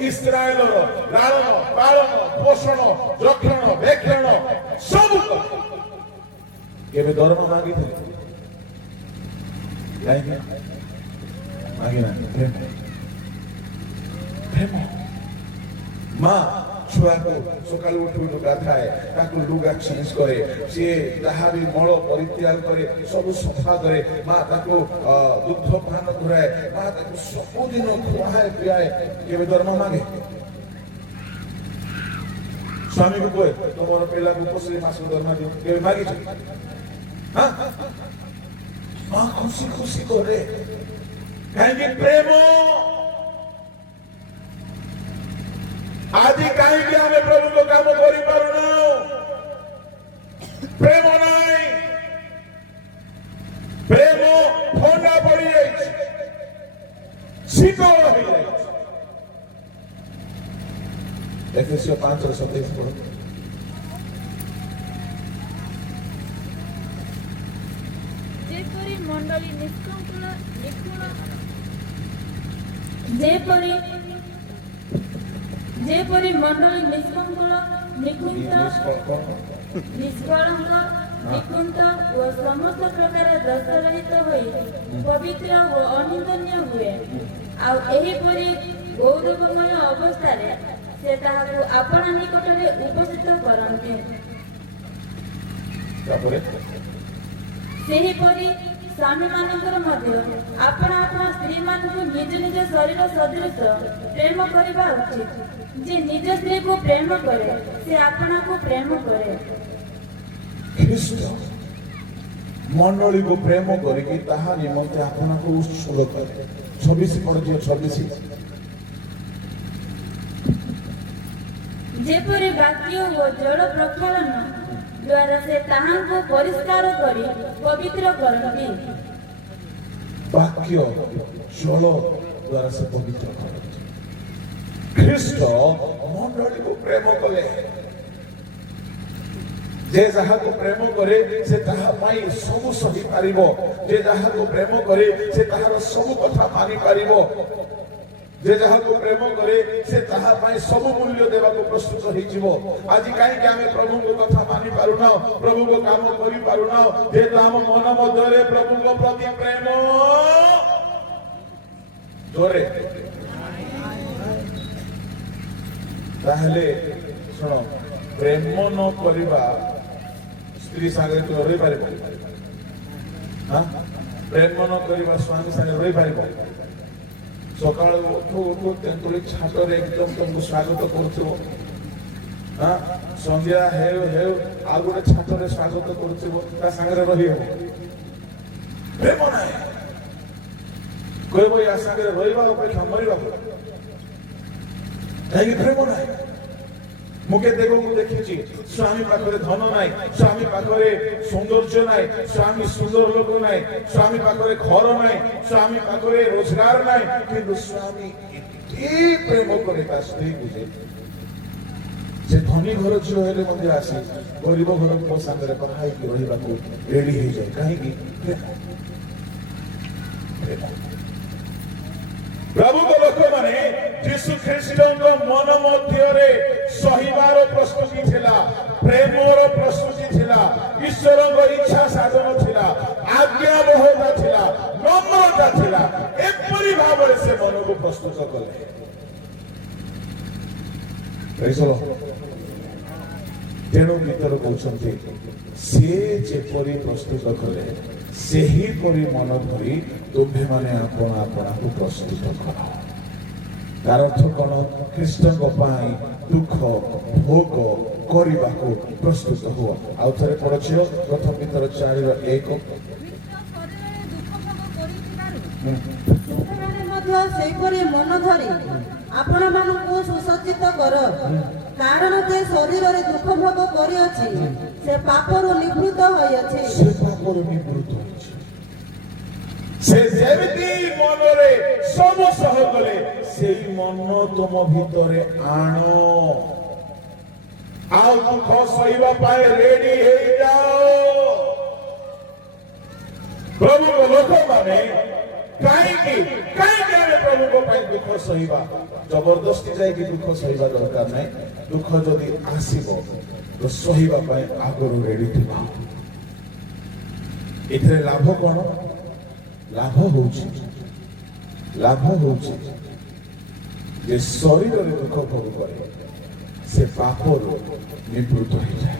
ଇସ୍ରାଏଲର ଲାଳନ ପାଳନ ପୋଷଣ ରକ୍ଷଣ ବେକ୍ଷଣ ସବୁ କେବେ ଦରମା ମାଗିଥିଲେ କାହିଁକି ମାଗିନାହାନ୍ତି ପ୍ରେମ ମା ଛୁଆକୁ ସକାଳୁ ଉଠି ଉଠି ଗାଧାଏ ତାକୁ ଲୁଗା ଚେଞ୍ଜ କରେ ସିଏ ଯାହା ବି ମଳ ପରିତ୍ୟାଗ କରେ ସବୁ ସଫା କରେ ମା ତାକୁ ଦୁଗ୍ଧ ପାନ କରାଏ ମା ତାକୁ ସବୁଦିନ ଖୁଆଏ ପିଆଏ କେବେ ଦରମା ମାଗେ ସ୍ୱାମୀକୁ କୁହେ ତୁମର ପିଲାକୁ 25 ମାସ ଦରମା ଦିଅ କେବେ ମାଗିଛ ମା ଖୁସି ଖୁସି କରେ କାହିଁକି ପ୍ରେମ ଆଜି କାହିଁକି ଆମେ ପ୍ରଭୁଙ୍କ କାମ କରିପାରୁନୁ ପ୍ରେମ ନାହିଁ ପ୍ରେମ ଥଣ୍ଡା ପଡ଼ିଯାଇଛି ଶୀତଳ ହୋଇଯାଇଛି ଏଫେସୀୟ 5:27 ପଢ ଯେପରି ମଣ୍ଡଳୀ ନିଷ୍କଳଙ୍କ ଯେପରି ମଣ୍ଡଳୀ ନିଷ୍କଳଙ୍କ ନିକୁନ୍ତ ଓ ସମସ୍ତ ପ୍ରକାର ଦୋଷ ରହିତ ହୋଇ ପବିତ୍ର ଓ ଅନିନ୍ଦନୀୟ ହୁଏ ଆଉ ଏହିପରି ଗୌରବମୟ ଅବସ୍ଥାରେ ସେ ତାହାକୁ ଆପଣା ନିକଟରେ ଉପସ୍ଥିତ କରନ୍ତି ସେହିପରି ସ୍ୱାମୀମାନଙ୍କର ମଧ୍ୟ ଆପଣା ଆପଣା ସ୍ତ୍ରୀମାନଙ୍କୁ ନିଜ ନିଜ ଶରୀର ସଦୃଶ ପ୍ରେମ କରିବା ଉଚିତ ଯେ ନିଜ ସ୍ତ୍ରୀକୁ ପ୍ରେମ କରେ ସେ ଆପଣାକୁ ପ୍ରେମ କରେ ଖ୍ରୀଷ୍ଟ ମଣ୍ଡଳୀକୁ ପ୍ରେମ କରିକି ତାହା ନିମନ୍ତେ ଆପଣଙ୍କୁ ଉତ୍ସର୍ଗ କରେ 26 ପଢିଦିଅ 26 ଯେପରି ବାକ୍ୟ ଓ ଜଳ ପ୍ରକ୍ଷାଳନ ଦ୍ୱାରା ସେ ତାହାଙ୍କୁ ପରିଷ୍କାର କରି ପବିତ୍ର କରନ୍ତି ବାକ୍ୟ ଜଳ ଦ୍ୱାରା ସେ ପବିତ୍ର କରନ୍ତି ଖ୍ରୀଷ୍ଟ ମଣ୍ଡଳୀକୁ ପ୍ରେମ କଲେ ଯେ ଯାହାକୁ ପ୍ରେମ କରେ ସେ ତାହା ପାଇଁ ସବୁ ସହିପାରିବ ଯେ ଯାହାକୁ ପ୍ରେମ କରେ ସେ ତାହାର ସବୁ କଥା ମାନିପାରିବ ଯେ ଯାହାକୁ ପ୍ରେମ କରେ ସେ ତାହା ପାଇଁ ସବୁ ମୂଲ୍ୟ ଦେବାକୁ ପ୍ରସ୍ତୁତ ହେଇଯିବ ଆଜି କାହିଁକି ଆମେ ପ୍ରଭୁଙ୍କ କଥା ମାନି ପାରୁନା ପ୍ରଭୁଙ୍କ କାମ କରିପାରୁନା ଯେହେତୁ ଆମ ମନ ମଧ୍ୟରେ ପ୍ରଭୁଙ୍କ ପ୍ରତି ପ୍ରେମ ଜୋରେ ତାହେଲେ ଶୁଣ ପ୍ରେମ ନ କରିବା ସ୍ତ୍ରୀ ସାଙ୍ଗରେ ତୁ ରହିପାରିବ ପ୍ରେମ ନ କରିବା ସ୍ୱାମୀ ସାଙ୍ଗରେ ରହିପାରିବ ସକାଳୁ ଉଠୁ ଉଠୁ ତେନ୍ତୁଳି ଛାଟରେ ଏକଦମ ତମକୁ ସ୍ୱାଗତ କରୁଥିବ ସନ୍ଧ୍ୟା ହେଉ ହେଉ ଆଉ ଗୋଟେ ଛାଟରେ ସ୍ୱାଗତ କରୁଥିବ ତା ସାଙ୍ଗରେ ରହିବ ପ୍ରେମ ନାହିଁ କହିବ ୟା ସାଙ୍ଗରେ ରହିବା ଅପେକ୍ଷା ମରିବାକୁ କାହିଁକି ପ୍ରେମ ନାହିଁ ମୁଁ କେତେକୁ ଦେଖିଛି ସ୍ୱାମୀ ପାଖରେ ଧନ ନାହିଁ ସ୍ୱାମୀ ପାଖରେ ସୌନ୍ଦର୍ଯ୍ୟ ନାହିଁ ସ୍ୱାମୀ ସୁନ୍ଦର ଲୋକ ନାହିଁ ସ୍ୱାମୀ ପାଖରେ ଘର ନାହିଁ ସ୍ୱାମୀ ପାଖରେ ରୋଜଗାର ନାହିଁ କିନ୍ତୁ ସ୍ୱାମୀ ଏତେ ପ୍ରେମ କରେ ତା ସ୍ତ୍ରୀକୁ ଯେ ସେ ଧନୀ ଘର ଝିଅ ହେଲେ ମଧ୍ୟ ଆସି ଗରିବ ଘର ମୋ ସାଙ୍ଗରେ କଥା ହେଇକି ରହିବାକୁ ରେଡି ହେଇଯାଏ କାହିଁକି ପ୍ରଭୁଙ୍କ ଲୋକମାନେ ଯୀଶୁ ଖ୍ରୀଷ୍ଟଙ୍କ ମନ ମଧ୍ୟରେ ସହିବାର ପ୍ରସ୍ତୁତି ଥିଲା, ପ୍ରେମର ପ୍ରସ୍ତୁତି ଥିଲା, ଈଶ୍ୱରଙ୍କ ଇଚ୍ଛା ସାଧନ ଥିଲା, ଆଜ୍ଞାବହତା ଥିଲା, ନମ୍ରତା ଥିଲା। ଏପରି ଭାବରେ ସେ ମନକୁ ପ୍ରସ୍ତୁତ କଲେ। ତେଣୁ ଭିତର କହୁଛନ୍ତି ସିଏ ଯେପରି ପ୍ରସ୍ତୁତ କଲେ ସେହିପରି ମନ ଧରି ତୁମ୍ଭେମାନେ ଆପଣ ଆପଣାକୁ ପ୍ରସ୍ତୁତ କର। ତାର ଅର୍ଥ କଣ? ଖ୍ରୀଷ୍ଟଙ୍କ ପାଇଁ ଦୁଃଖ ଭୋଗ କରିବାକୁ ପ୍ରସ୍ତୁତ ହୁଅ। ଆଉ ଥରେ ପଢୁଛି ପ୍ରଥମ ଭିତର 4:1। ତୁମେମାନେ ମଧ୍ୟ ସେହିପରି ମନ ଧରି ଆପଣମାନଙ୍କୁ ସୁସଜ୍ଜିତ କର, କାରଣ ଯେ ଶରୀରରେ ଦୁଃଖ ଭୋଗ କରିଅଛି ସେ ପାପରୁ ନିବୃତ୍ତ ହୋଇଅଛି। ସେ ପାପରୁ ନିବୃତ୍ତ ହୋଇଛି। ସେ ଯେମିତି ମନରେ ସବୁ ସହ କଲେ ସେଇ ମନ ତୁମ ଭିତରେ ଆଣ। ଆଉ ଦୁଃଖ ସହିବା ପାଇଁ ରେଡି ହେଇଯାଅ। ପ୍ରଭୁଙ୍କ ଲୋକମାନେ କାହିଁକି ଆମେ ପ୍ରଭୁଙ୍କ ପାଇଁ ଦୁଃଖ ସହିବା? ଜବରଦସ୍ତି ଯାଇକି ଦୁଃଖ ସହିବା ଦରକାର ନାହିଁ। ଦୁଃଖ ଯଦି ଆସିବ ତ ସହିବା ପାଇଁ ଆଗରୁ ରେଡି ଥିବା। ଏଥିରେ ଲାଭ କଣ? ଲାଭ ହଉଛି ଯେ ଶରୀରରେ ଦୁଃଖ ଭୋଗ କରେ ସେ ପାପରୁ ନିବୃତ୍ତ ହେଇଯାଏ।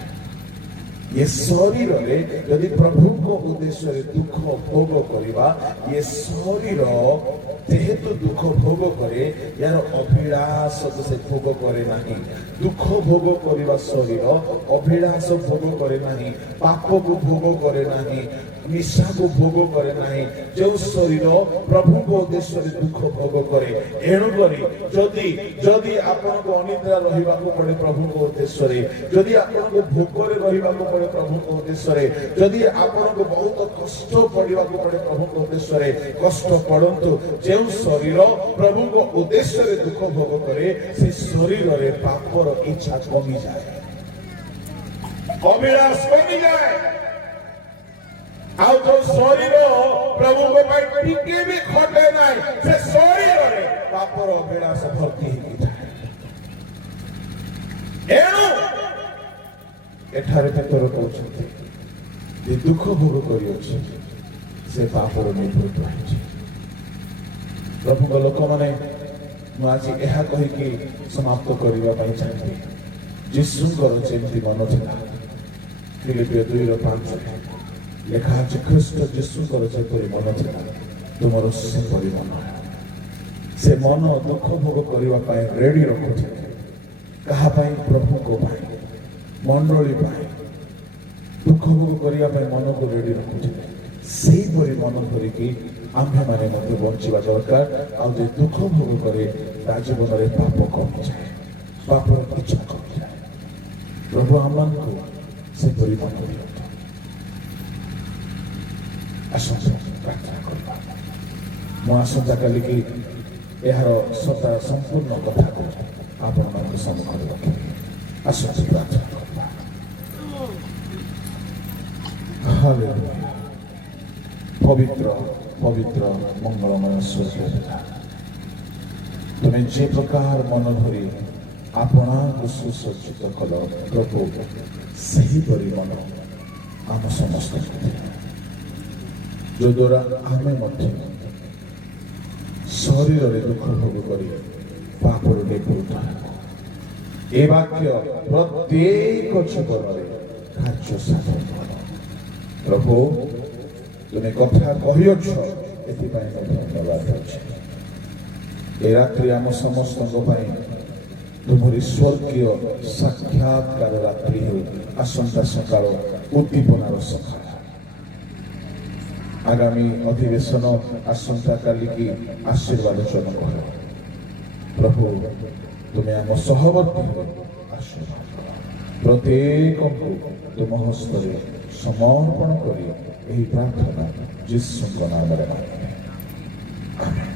ଏ ଶରୀରରେ ଯଦି ପ୍ରଭୁଙ୍କ ଉଦ୍ଦେଶ୍ୟରେ ଦୁଃଖ ଭୋଗ କରିବା, ଏ ଶରୀର ଯେହେତୁ ଦୁଃଖ ଭୋଗ କରେ ଏହାର ଅଭିଳାଷ ସେ ଭୋଗ କରେ ନାହିଁ। ଦୁଃଖ ଭୋଗ କରିବା ଶରୀର ଅଭିଳାଷ ଭୋଗ କରେ ନାହିଁ, ପାପକୁ ଭୋଗ କରେ ନାହିଁ, ନିଶାକୁ ଭୋଗ କରେ ନାହିଁ। ଯେଉଁ ଶରୀର ପ୍ରଭୁଙ୍କ ଉଦ୍ଦେଶ୍ୟରେ ଦୁଃଖ ଭୋଗ କରେ। ଏଣୁକରି ଯଦି ଆପଣଙ୍କୁ ଅନିଦ୍ରା ରହିବାକୁ ପଡେ ପ୍ରଭୁଙ୍କ ଉଦ୍ଦେଶ୍ୟରେ, ଯଦି ଆପଣଙ୍କୁ ଭୋକରେ ରହିବାକୁ ପଡେ ପ୍ରଭୁଙ୍କ ଉଦ୍ଦେଶ୍ୟରେ, ଯଦି ଆପଣଙ୍କୁ ବହୁତ କଷ୍ଟ ପଡିବାକୁ ପଡେ ପ୍ରଭୁଙ୍କ ଉଦ୍ଦେଶ୍ୟରେ, କଷ୍ଟ ପଡନ୍ତୁ। ଯେଉଁ ଶରୀର ପ୍ରଭୁଙ୍କ ଉଦ୍ଦେଶ୍ୟରେ ଦୁଃଖ ଭୋଗ କରେ ସେ ଶରୀରରେ ପାପର ଇଚ୍ଛା କମିଯାଏ, ଅଭିଳାଷ କମିଯାଏ। ଆଉ ଯୋଉ ଶରୀର ପ୍ରଭୁଙ୍କ ପାଇଁ ଟିକେ ବି ଖଟେ ନାହିଁ ସେ ଶରୀରରେ ପାପର ଅଭିଳାଷ ଭର୍ତ୍ତି ହେଇକି ଥାଏ। ଏଣୁ ଏଠାରେ ପେତର କହୁଛନ୍ତି ଯେ ଦୁଃଖ ଭୋଗ କରିଅଛି ସେ ପାପର ନିବୃତ୍ତ ହୋଇଛି। ପ୍ରଭୁଙ୍କ ଲୋକମାନେ, ମୁଁ ଆଜି ଏହା କହିକି ସମାପ୍ତ କରିବା ପାଇଁ ଚାହିଁବି, ଯୀଶୁଙ୍କର ଯେମିତି ମନ ଥିଲା ଫିଲିପିୟ 2:5 ଲେଖା ଅଛି, ଖ୍ରୀଷ୍ଟ ଯୀଶୁଙ୍କର ଯେପରି ମନ ଥିଲା ତୁମର ସେପରି ମନ। ସେ ମନ ଦୁଃଖ ଭୋଗ କରିବା ପାଇଁ ରେଡି ରଖୁଥିଲେ। କାହା ପାଇଁ? ପ୍ରଭୁଙ୍କ ପାଇଁ, ମଣ୍ଡଳୀ ପାଇଁ ଦୁଃଖ ଭୋଗ କରିବା ପାଇଁ ମନକୁ ରେଡି ରଖୁଥିଲେ। ସେଇପରି ମନ ଧରିକି ଆମ୍ଭେମାନେ ମଧ୍ୟ ବଞ୍ଚିବା ଦରକାର। ଆଉ ଯେ ଦୁଃଖ ଭୋଗ କରେ ତା ଜୀବନରେ ପାପ କମିଯାଏ, ପାପର ଇଚ୍ଛା କମିଯାଏ। ପ୍ରଭୁ ଆମମାନଙ୍କୁ ସେପରି ମନ ଦିଅନ୍ତୁ। ଆସନ୍ତୁ ପ୍ରାର୍ଥନା କରିବା। ମୁଁ ଆସନ୍ତାକାଲିକି ଏହାର ସମ୍ପୂର୍ଣ୍ଣ କଥାକୁ ଆପଣମାନଙ୍କ ସମ୍ମୁଖରେ ରଖିବି। ଆସନ୍ତୁ ପ୍ରାର୍ଥନା କରିବା। ହାଲେଲୁୟା। ପବିତ୍ର ପବିତ୍ର ମଙ୍ଗଳମୟ ସ୍ୱର୍ଗୀୟ ପିତା, ତୁମେ ଯେ ପ୍ରକାର ମନ ଧରି ଆପଣଙ୍କୁ ସୁସଜ୍ଜିତ କଲ ପ୍ରଭୁ, ସେହିପରି ମନ ଆମ ସମସ୍ତଙ୍କୁ ଦିଅ, ଯଦ୍ୱାରା ଆମେ ମଧ୍ୟ ଶରୀରରେ ଦୁଃଖ ଭୋଗ କରି ପାପରୁ ନିବୃତ୍ତ ହେବୁ। ଏ ବାକ୍ୟ ପ୍ରତ୍ୟେକ ଜୀବନରେ କାର୍ଯ୍ୟ ସାଧନ କର। ପ୍ରଭୁ, ତୁମେ କଥା କହିଅଛ, ଏଥିପାଇଁ ଧନ୍ୟବାଦ ଦେଉଛି। ଏ ରାତ୍ରି ଆମ ସମସ୍ତଙ୍କ ପାଇଁ ତୁମରି ସ୍ୱର୍ଗୀୟ ସାକ୍ଷାତକାର ରାତ୍ରି ହେଉ, ଆସନ୍ତା ସକାଳ ଉଦ୍ଦୀପନାର ସକାଳ। ଆଗାମୀ ଅଧିବେଶନ ଆସନ୍ତାକାଲିକି ଆଶୀର୍ବାଦ ଜନକ ହେଉ। ପ୍ରଭୁ, ତୁମେ ଆମ ସହବର୍ତ୍ତୀ ହେଉ, ଆଶୀର୍ବାଦ କର। ପ୍ରତ୍ୟେକଙ୍କୁ ତୁମ ହସ୍ତରେ ସମର୍ପଣ କରି ଏହି ପ୍ରାର୍ଥନା ଯୀଶୁଙ୍କ ନାମରେ ମାଗେ। ଆମେନ୍।